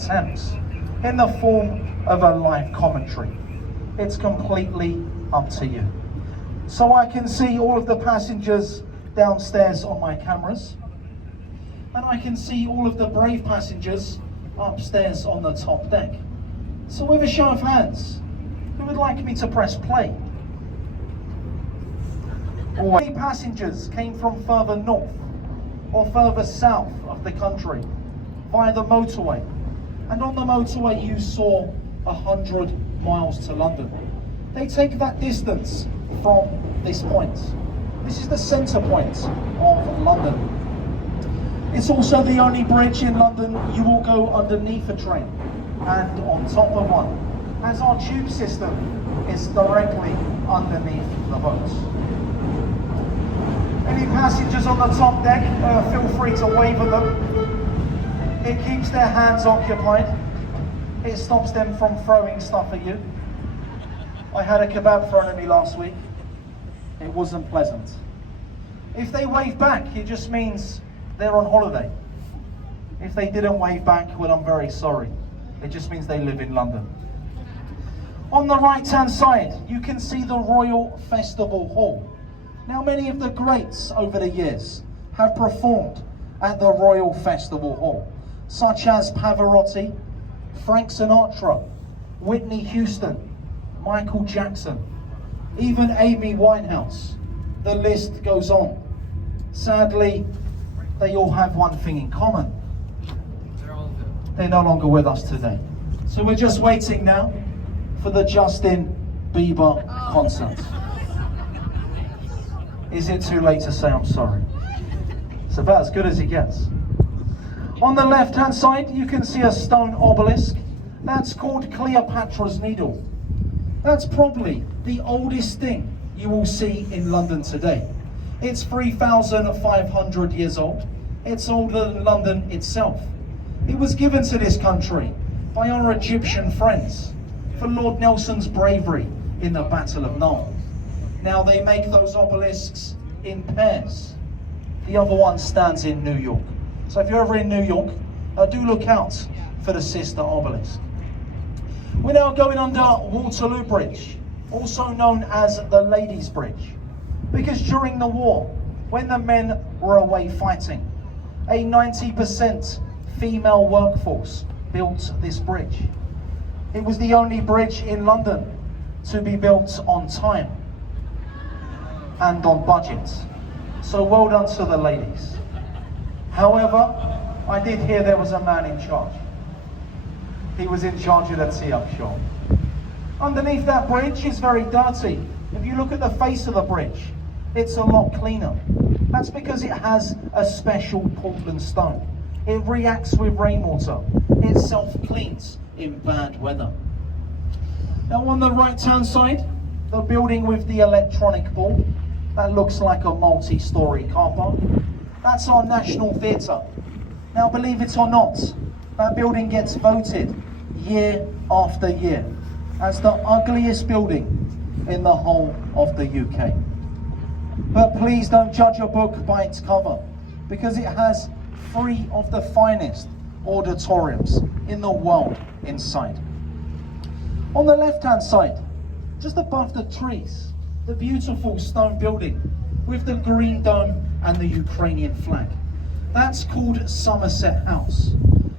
Thames in the form of a live commentary. It's completely up to you. So I can see all of the passengers downstairs on my cameras, and I can see all of the brave passengers upstairs on the top deck. So with a show of hands, who would like me to press play? Many passengers came from further north or further south of the country via the motorway, and on the motorway you saw 100 miles to London. They take that distance from this point. This is the centre point of London. It's also the only bridge in London you will go underneath a train and on top of one, as our tube system is directly underneath the boats. Any passengers on the top deck, feel free to wave at them. It keeps their hands occupied. It stops them from throwing stuff at you. I had a kebab thrown at me last week. It wasn't pleasant. If they wave back, it just means they're on holiday. If they didn't wave back, well, I'm very sorry. It just means they live in London. On the right-hand side, you can see the Royal Festival Hall. Now, many of the greats over the years have performed at the Royal Festival Hall, such as Pavarotti, Frank Sinatra, Whitney Houston, Michael Jackson, even Amy Winehouse. The list goes on. Sadly, they all have one thing in common. They're no longer with us today. So we're just waiting now for the Justin Bieber concert. Is it too late to say I'm sorry? It's about as good as it gets. On the left-hand side, you can see a stone obelisk. That's called Cleopatra's Needle. That's probably the oldest thing you will see in London today. It's 3,500 years old. It's older than London itself. It was given to this country by our Egyptian friends for Lord Nelson's bravery in the Battle of Nile. Now they make those obelisks in pairs. The other one stands in New York. So if you're ever in New York, do look out for the sister obelisk. We're now going under Waterloo Bridge, also known as the Ladies' Bridge, because during the war, when the men were away fighting, a 90% female workforce built this bridge. It was the only bridge in London to be built on time and on budget. So well done to the ladies. However, I did hear there was a man in charge. He was in charge of the tea-up shop. Underneath that bridge is very dirty. If you look at the face of the bridge, it's a lot cleaner. That's because it has a special Portland stone. It reacts with rainwater. It self-cleans in bad weather. Now on the right-hand side, the building with the electronic ball, that looks like a multi-story car park. That's our National Theatre. Now believe it or not, that building gets voted year after year as the ugliest building in the whole of the UK. But please don't judge a book by its cover, because it has 3 of the finest auditoriums in the world inside. On the left-hand side, just above the trees, the beautiful stone building with the green dome and the Ukrainian flag. That's called Somerset House.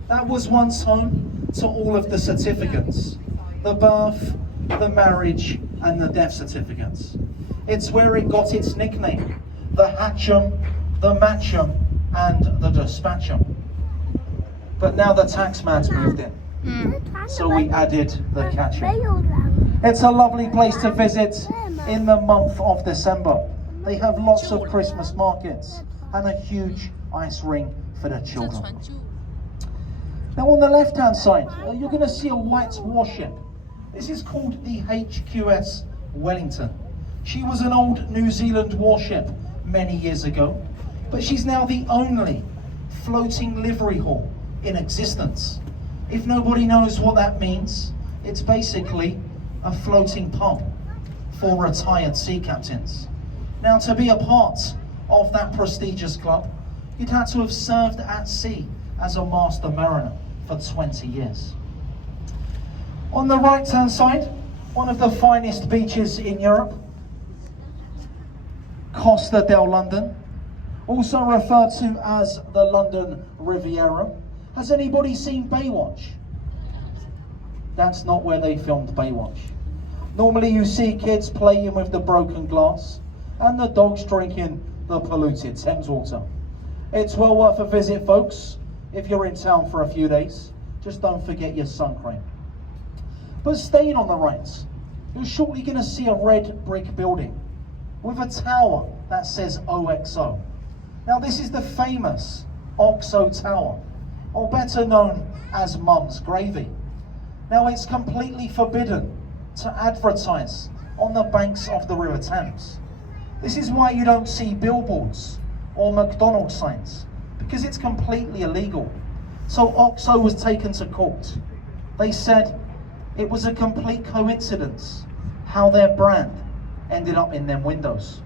That was once home to all of the certificates, the birth, the marriage, and the death certificates. It's where it got its nickname, the Hatcham, the Matcham, and the Dispatcham. But now the taxman's moved in, so we added the Catcham. It's a lovely place to visit in the month of December. They have lots of Christmas markets and a huge ice ring for the children. Now on the left-hand side, you're going to see a white warship. This is called the HQS Wellington. She was an old New Zealand warship many years ago, but she's now the only floating livery hall in existence. If nobody knows what that means, it's basically a floating pub for retired sea captains. Now, to be a part of that prestigious club, you'd had to have served at sea as a master mariner for 20 years. On the right-hand side, one of the finest beaches in Europe, Costa del London, also referred to as the London Riviera. Has anybody seen Baywatch? That's not where they filmed Baywatch. Normally you see kids playing with the broken glass and the dogs drinking the polluted Thames water. It's well worth a visit, folks, if you're in town for a few days. Just don't forget your sun cream. But staying on the right, you're shortly going to see a red brick building with a tower that says OXO. Now this is the famous OXO Tower, or better known as Mum's Gravy. Now it's completely forbidden to advertise on the banks of the River Thames. This is why you don't see billboards or McDonald's signs, because it's completely illegal. So OXO was taken to court. They said it was a complete coincidence how their brand ended up in them windows.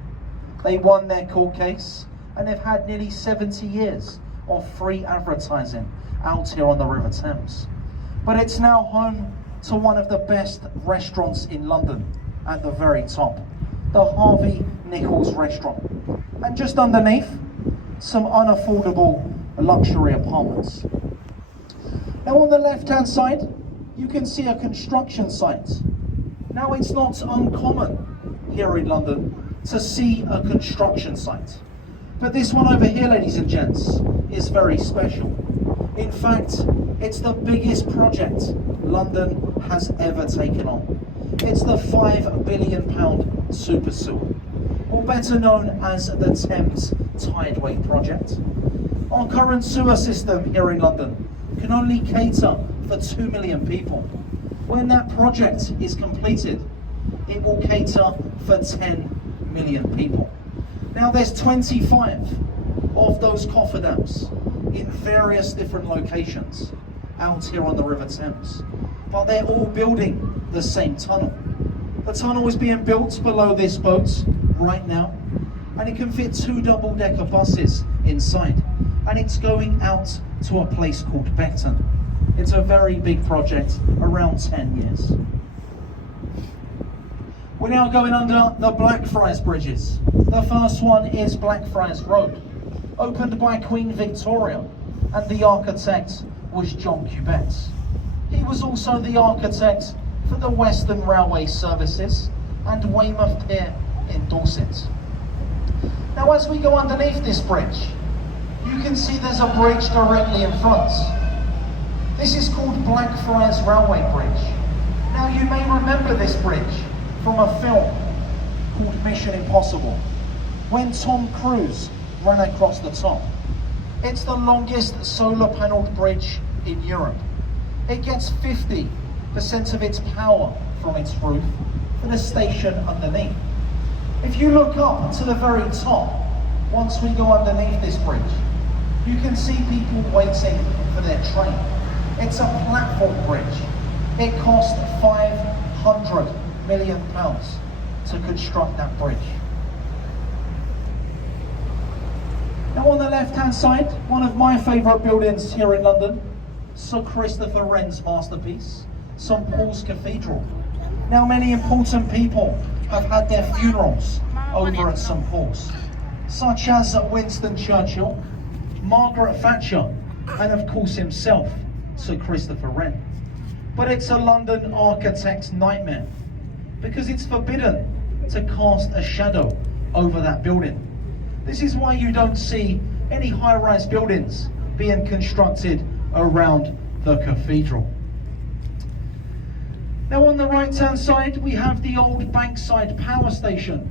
They won their court case, and they've had nearly 70 years of free advertising out here on the River Thames. But it's now home to one of the best restaurants in London at the very top, the Harvey Nichols restaurant. And just underneath, some unaffordable luxury apartments. Now on the left-hand side, you can see a construction site. Now it's not uncommon here in London to see a construction site. But this one over here, ladies and gents, is very special. In fact, it's the biggest project London has ever taken on. It's the £5 billion super sewer, or better known as the Thames Tideway project. Our current sewer system here in London can only cater for 2 million people. When that project is completed, it will cater for 10 million people. Now there's 25 of those cofferdams in various different locations out here on the River Thames, but they're all building the same tunnel. The tunnel is being built below this boat right now, and it can fit 2 double-decker buses inside, and it's going out to a place called Beckton. It's a very big project, around 10 years. We're now going under the Blackfriars Bridges. The first one is Blackfriars Road, opened by Queen Victoria, and the architect was John Cubitt. He was also the architect for the Western Railway Services and Weymouth Pier in Dorset. Now as we go underneath this bridge, you can see there's a bridge directly in front. This is called Blackfriars Railway Bridge. Now you may remember this bridge from a film called Mission Impossible, when Tom Cruise ran across the top. It's the longest solar panelled bridge in Europe. It gets 50% of its power from its roof for the station underneath. If you look up to the very top, once we go underneath this bridge, you can see people waiting for their train. It's a platform bridge. It cost £500 million to construct that bridge. Now on the left-hand side, one of my favourite buildings here in London, Sir Christopher Wren's masterpiece, St Paul's Cathedral. Now many important people have had their funerals over at St Paul's, such as Winston Churchill, Margaret Thatcher, and of course himself, Sir Christopher Wren. But it's a London architect's nightmare, because it's forbidden to cast a shadow over that building. This is why you don't see any high-rise buildings being constructed around the cathedral. Now on the right-hand side, we have the old Bankside Power Station,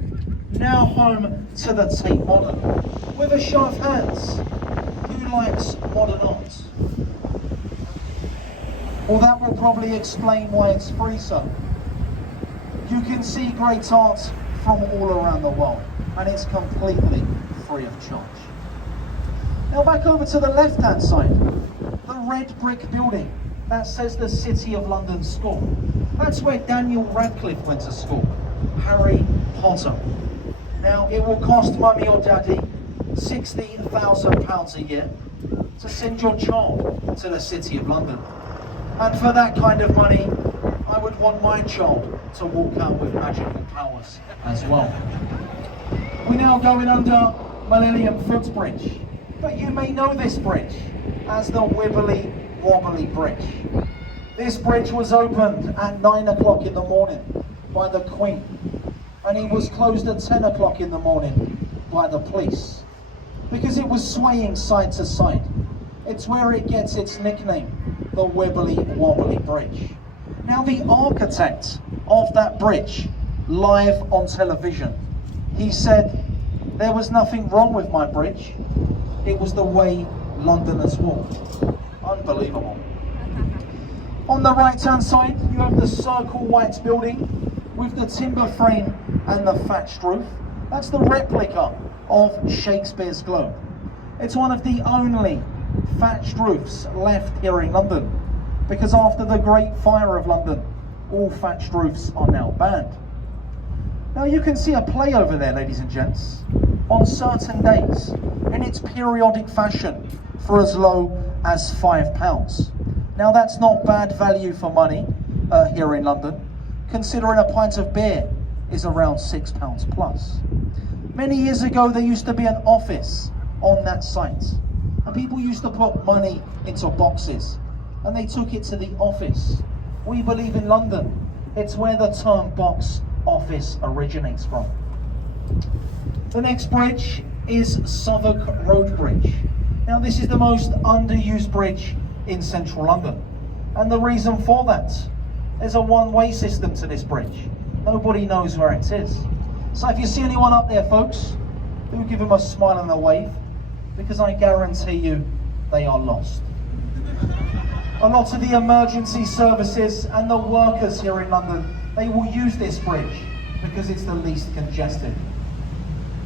now home to the Tate Modern. With a show of hands, who likes modern art? Well, that will probably explain why it's free, sir. You can see great art from all around the world, and it's completely free of charge. Now back over to the left-hand side, the red brick building that says the City of London School. That's where Daniel Radcliffe went to school, Harry Potter. Now it will cost mummy or daddy £60,000 a year to send your child to the City of London. And for that kind of money, I would want my child to walk out with magical powers as well. We're now going under Millennium Footbridge, but you may know this bridge as the Wibbly Wobbly Bridge. This bridge was opened at 9 o'clock in the morning by the Queen, and it was closed at 10 o'clock in the morning by the police, because it was swaying side to side. It's where it gets its nickname, the Wibbly Wobbly Bridge. Now the architect of that bridge, live on television, he said, there was nothing wrong with my bridge, it was the way Londoners walk. Unbelievable. On the right hand side, you have the circle white building with the timber frame and the thatched roof. That's the replica of Shakespeare's Globe. It's one of the only thatched roofs left here in London, because after the Great Fire of London, all thatched roofs are now banned. Now you can see a play over there, ladies and gents, on certain days, in its periodic fashion, for as low as £5. Now that's not bad value for money here in London, considering a pint of beer is around £6 plus. Many years ago there used to be an office on that site, and people used to put money into boxes and they took it to the office. We believe in London, it's where the term box office originates from. The next bridge is Southwark Road Bridge. Now this is the most underused bridge in central London, and the reason for that, there's a one-way system to this bridge. Nobody knows where it is. So if you see anyone up there, folks, do give them a smile and a wave, because I guarantee you they are lost. A lot of the emergency services and the workers here in London, they will use this bridge because it's the least congested.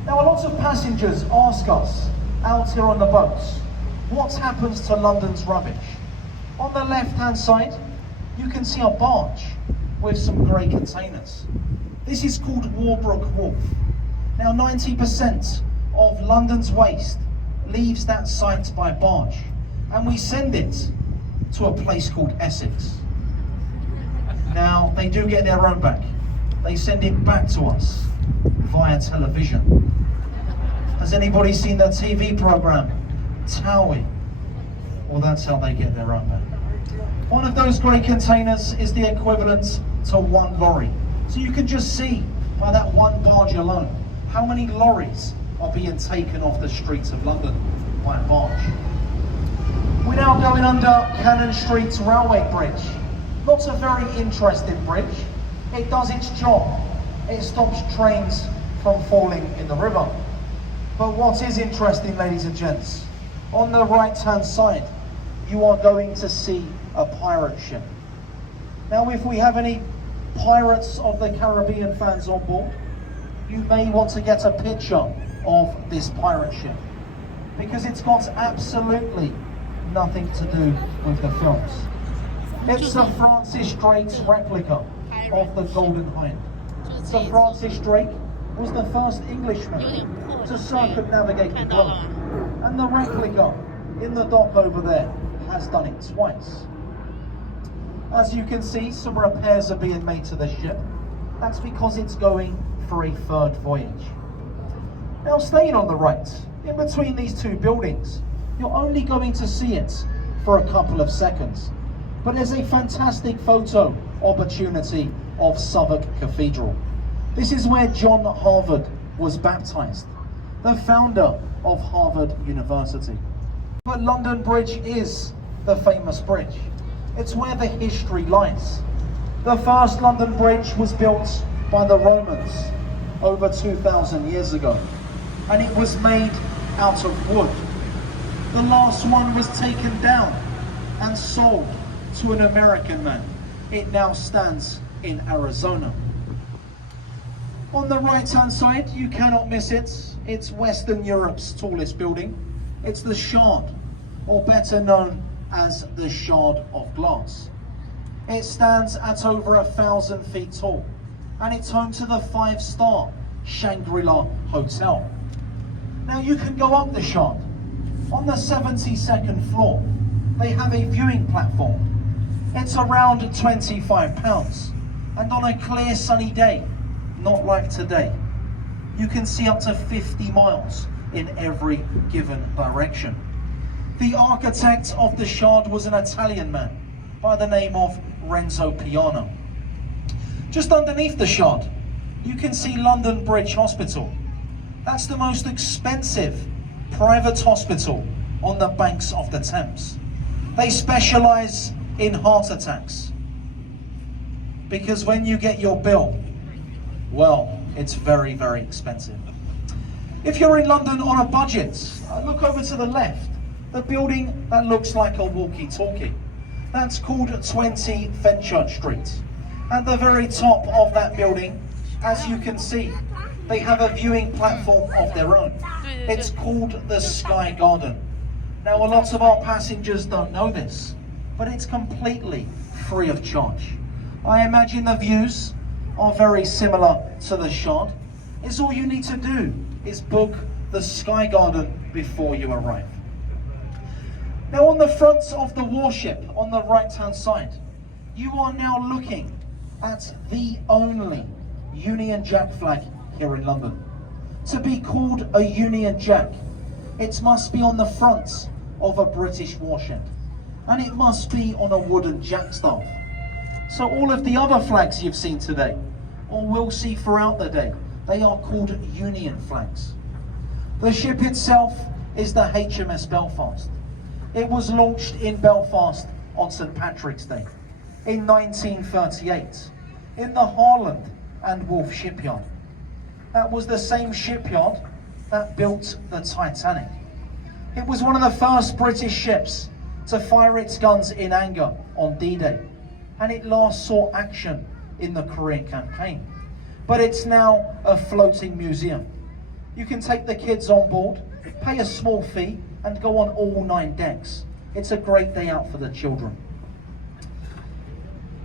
Now a lot of passengers ask us out here on the boats, what happens to London's rubbish? On the left hand side, you can see a barge with some grey containers. This is called Warbrook Wharf. Now 90% of London's waste leaves that site by barge, and we send it to a place called Essex. Now they do get their own back. They send it back to us via television. Has anybody seen the TV programme Towie? Well, that's how they get their own back. One of those grey containers is the equivalent to one lorry. So you can just see by that one barge alone how many lorries are being taken off the streets of London by a barge. We're now going under Cannon Street's Railway Bridge. Not a very interesting bridge. It does its job. It stops trains from falling in the river. But what is interesting, ladies and gents, on the right hand side, you are going to see a pirate ship. Now if we have any Pirates of the Caribbean fans on board, you may want to get a picture of this pirate ship, because it's got absolutely nothing to do with the films. It's a Francis Drake's replica of the Golden Hind. So Francis Drake was the first Englishman to circumnavigate the globe, and the replica in the dock over there has done it twice. As you can see, some repairs are being made to the ship. That's because it's going for a third voyage. Now staying on the right, in between these two buildings, you're only going to see it for a couple of seconds. But there's a fantastic photo opportunity of Southwark Cathedral. This is where John Harvard was baptized, the founder of Harvard University. But London Bridge is the famous bridge. It's where the history lies. The first London Bridge was built by the Romans over 2,000 years ago, and it was made out of wood. The last one was taken down and sold to an American man. It now stands in Arizona. On the right hand side, you cannot miss it. It's Western Europe's tallest building. It's the Shard, or better known as the Shard of Glass. It stands at over 1,000 feet tall, and it's home to the 5-star Shangri-La Hotel. Now you can go up the Shard, On the 72nd floor, they have a viewing platform. It's around £25, and on a clear sunny day, not like today, you can see up to 50 miles in every given direction. The architect of the Shard was an Italian man by the name of Renzo Piano. Just underneath the Shard, you can see London Bridge Hospital. That's the most expensive private hospital on the banks of the Thames. They specialise in heart attacks, because when you get your bill, well, it's very, very expensive. If you're in London on a budget, look over to the left, the building that looks like a walkie-talkie. That's called 20 Fenchurch Street. At the very top of that building, as you can see, they have a viewing platform of their own. It's called the Sky Garden. Now, a lot of our passengers don't know this, but it's completely free of charge. I imagine the views are very similar to the Shard. It's all you need to do is book the Sky Garden before you arrive. Now, on the front of the warship, on the right-hand side, you are now looking at the only Union Jack flag here in London. To be called a Union Jack, it must be on the front of a British warship, and it must be on a wooden jackstaff. So all of the other flags you've seen today, or will see throughout the day, they are called Union flags. The ship itself is the HMS Belfast. It was launched in Belfast on St Patrick's Day in 1938 in the Harland and Wolff shipyard. That was the same shipyard that built the Titanic. It was one of the first British ships to fire its guns in anger on D-Day, and it last saw action in the Korean campaign. But it's now a floating museum. You can take the kids on board, pay a small fee, and go on all 9 decks. It's a great day out for the children.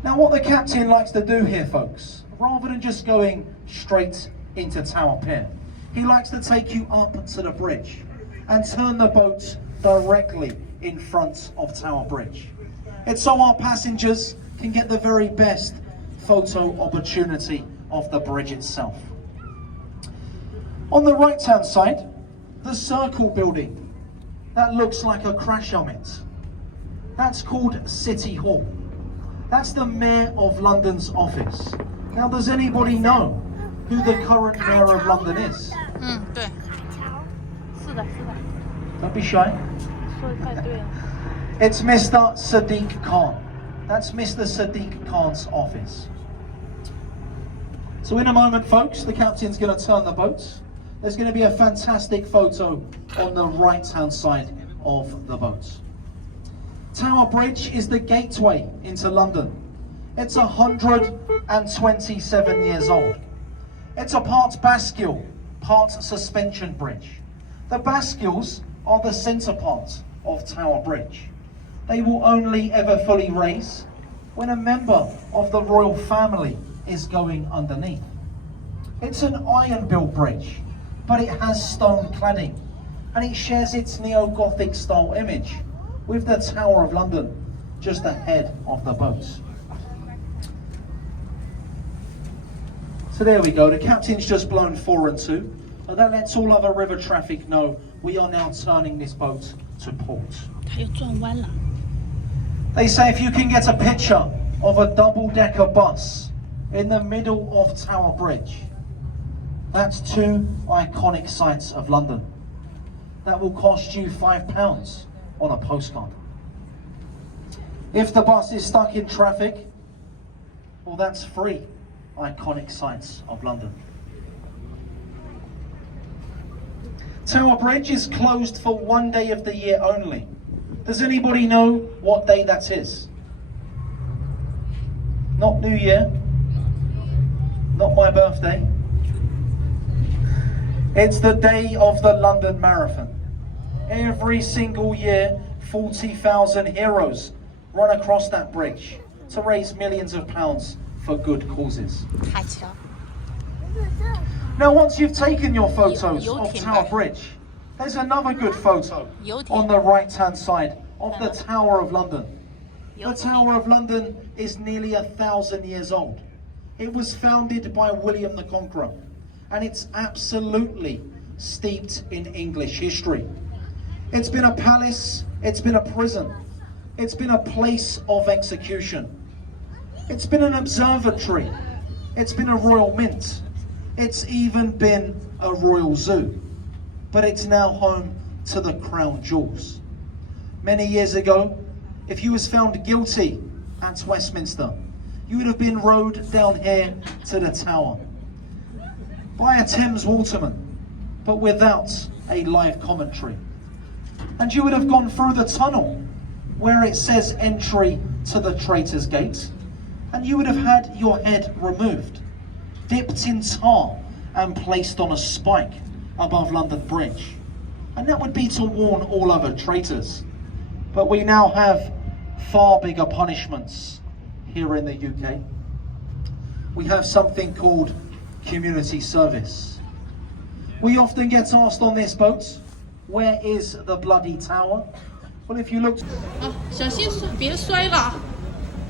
Now, what the captain likes to do here, folks, rather than just going straight into Tower Pier, he likes to take you up to the bridge and turn the boat directly in front of Tower Bridge. It's so our passengers can get the very best photo opportunity of the bridge itself. On the right-hand side, the circle building that looks like a crash helmet, that's called City Hall. That's the Mayor of London's office. Now, does anybody know who the current Mayor of London is? 对，是的，是的， Don't be shy. 说得太对了。 It's Mr. Sadiq Khan. That's Mr. Sadiq Khan's office. So in a moment, folks, the captain's going to turn the boat. There's going to be a fantastic photo on the right-hand side of the boat. Tower Bridge is the gateway into London. It's 127 years old. It's a part bascule, part suspension bridge. The bascules are the centre part of Tower Bridge. They will only ever fully raise when a member of the royal family is going underneath. It's an iron-built bridge, but it has stone cladding, and it shares its neo-Gothic style image with the Tower of London just ahead of the boat. So there we go, the captain's just blown 4 and 2. That lets all other river traffic know we are now turning this boat to port. 它又转弯了。 They say if you can get a picture of a double-decker bus in the middle of Tower Bridge, that's 2 iconic sites of London. That will cost you £5 on a postcard. If the bus is stuck in traffic, well, that's 3 iconic sites of London. Tower Bridge is closed for 1 day of the year only. Does anybody know what day that is? Not New Year, not my birthday. It's the day of the London Marathon. Every single year, 40,000 heroes run across that bridge to raise millions of pounds for good causes. 太巧。 Now, once you've taken your photos of Tower Bridge, There's another good photo on the right-hand side of the Tower of London. The Tower of London is nearly 1,000 years old. It was founded by William the Conqueror, and it's absolutely steeped in English history. It's been a palace, it's been a prison, it's been a place of execution. It's been an observatory, it's been a royal mint, it's even been a royal zoo. But it's now home to the crown jewels. Many years ago, if you was found guilty at Westminster, you would have been rowed down here to the Tower by a Thames waterman, but without a live commentary. And you would have gone through the tunnel where it says entry to the Traitor's Gate, and you would have had your head removed, dipped in tar and placed on a spike above London Bridge. And that would be to warn all other traitors. But we now have far bigger punishments here in the UK. We have something called community service. We often get asked on this boat, where is the bloody tower? Well, if you look... 小心别摔了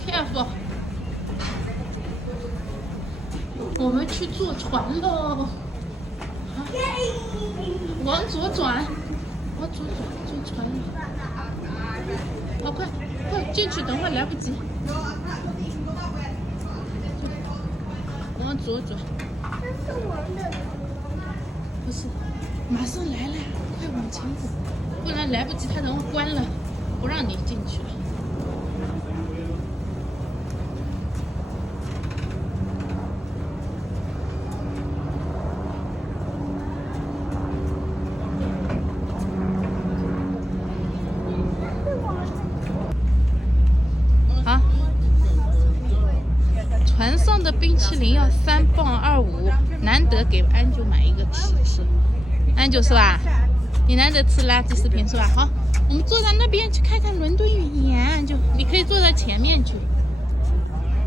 ，careful。我们去坐船喽。往左转，往左转，坐船了。好，快进去，等会来不及。往左转。不是，马上来了，快往前走，不然来不及，他等会关了，不让你进去了。船上的冰淇淋要3磅25，难得给安九买一个吃。安九是吧？你难得吃垃圾食品是吧？好，我们坐在那边去看看伦敦眼，安九，你可以坐在前面去。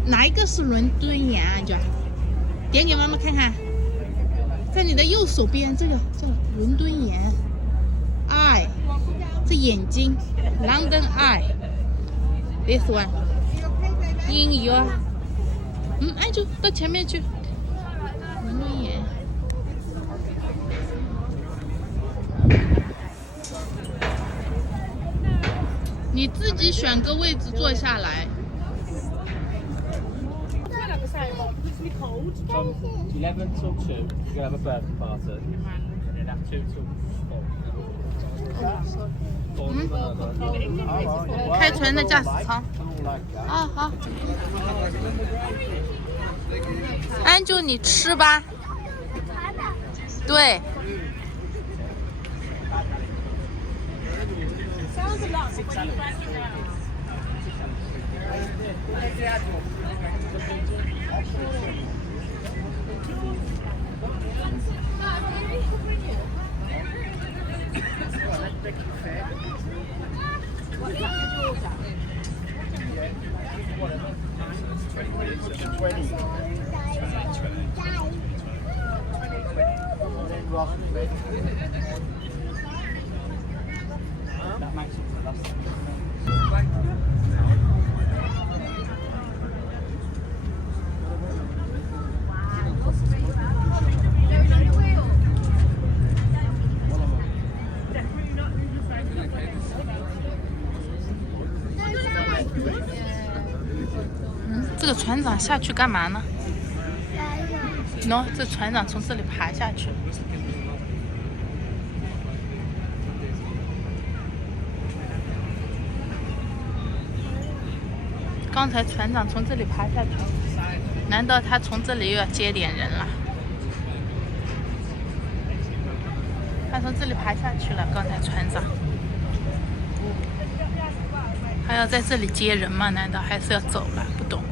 哪一个是伦敦眼？安九，点给妈妈看看，在你的右手边，这个叫伦敦眼 ，eye， 这眼睛 ，London eye，this one， in your。安九到前面去，伦敦眼。你自己选个位置坐下来。From 11 till 2, you're going to have a birthday party, and then at 2 till 4. 开船的驾驶舱。啊，好。安九，你吃吧。对。这个船长下去干嘛呢？喏，这船长从这里爬下去。刚才船长从这里爬下去，难道他从这里又要接点人了？他从这里爬下去了，刚才船长。还要在这里接人吗？难道还是要走了？不懂。